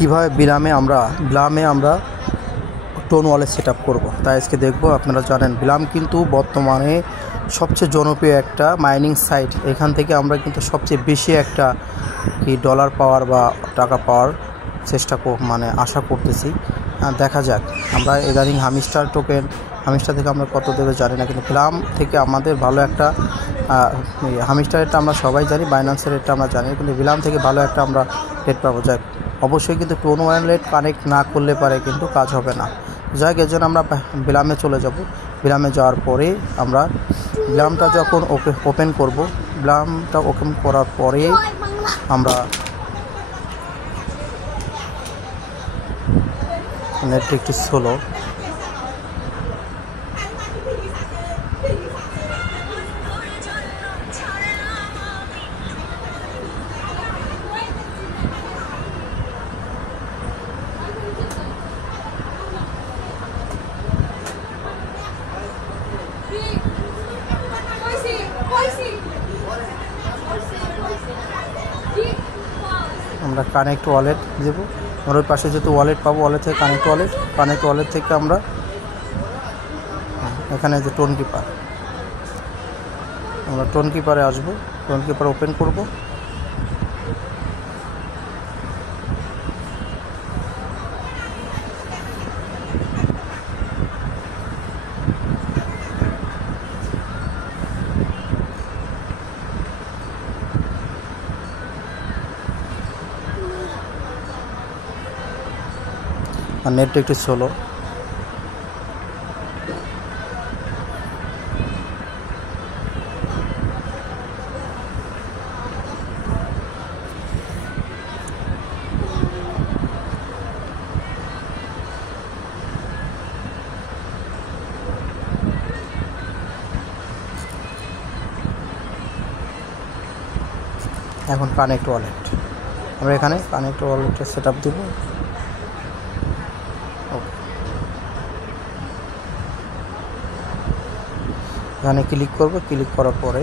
কিভাবে ব্লামে আমরা tone wallet set up করবো, তাই আজকে দেখবো। আপনারা জানেন ব্লাম কিন্তু বর্তমানে সবচেয়ে জনপ্রিয় একটা মাইনিং সাইট। এখান থেকে আমরা কিন্তু সবচেয়ে বেশি একটা ডলার পাওয়ার বা টাকা পাওয়ার আশা করতেছি। দেখা যাক, আমরা ইদানিং হামিস্টার থেকে আমরা কত দেবে জানি না, কিন্তু ব্লাম থেকে আমাদের ভালো একটা হামিস্টার রেটটা আমরা সবাই জানি, বাইন্যান্সের রেটটা আমরা জানি, কিন্তু ব্লাম থেকে ভালো একটা আমরা রেট পাবো। যাক, অবশ্যই কিন্তু টোন ওয়ালেট কানেক্ট না করলে পারে কিন্তু কাজ হবে না। যাক, এর জন্য আমরা ব্লামে চলে যাব। ব্লামে যাওয়ার পরে আমরা ব্লামটা যখন ওপেন করব, ব্লামটা ওপেন করার পরে আমরা নেটটা একটু স্লো। আমরা কানেক্ট ওয়ালেট দেব। আমরা ওই পাশে যেহেতু ওয়ালেট পাবো, ওয়ালেট থেকে কানেক্ট ওয়ালেট থেকে আমরা এখানে যে টোন কিপার, আমরা টোন কিপারে আসবো। টোন কিপার ওপেন করব। আর নেটটা একটু স্লো। এখন কানেক্ট ওয়ালেট, আমরা এখানে কানেক্ট ওয়ালেটের সেট আপ দেবো। এখানে ক্লিক করব। ক্লিক করার পরে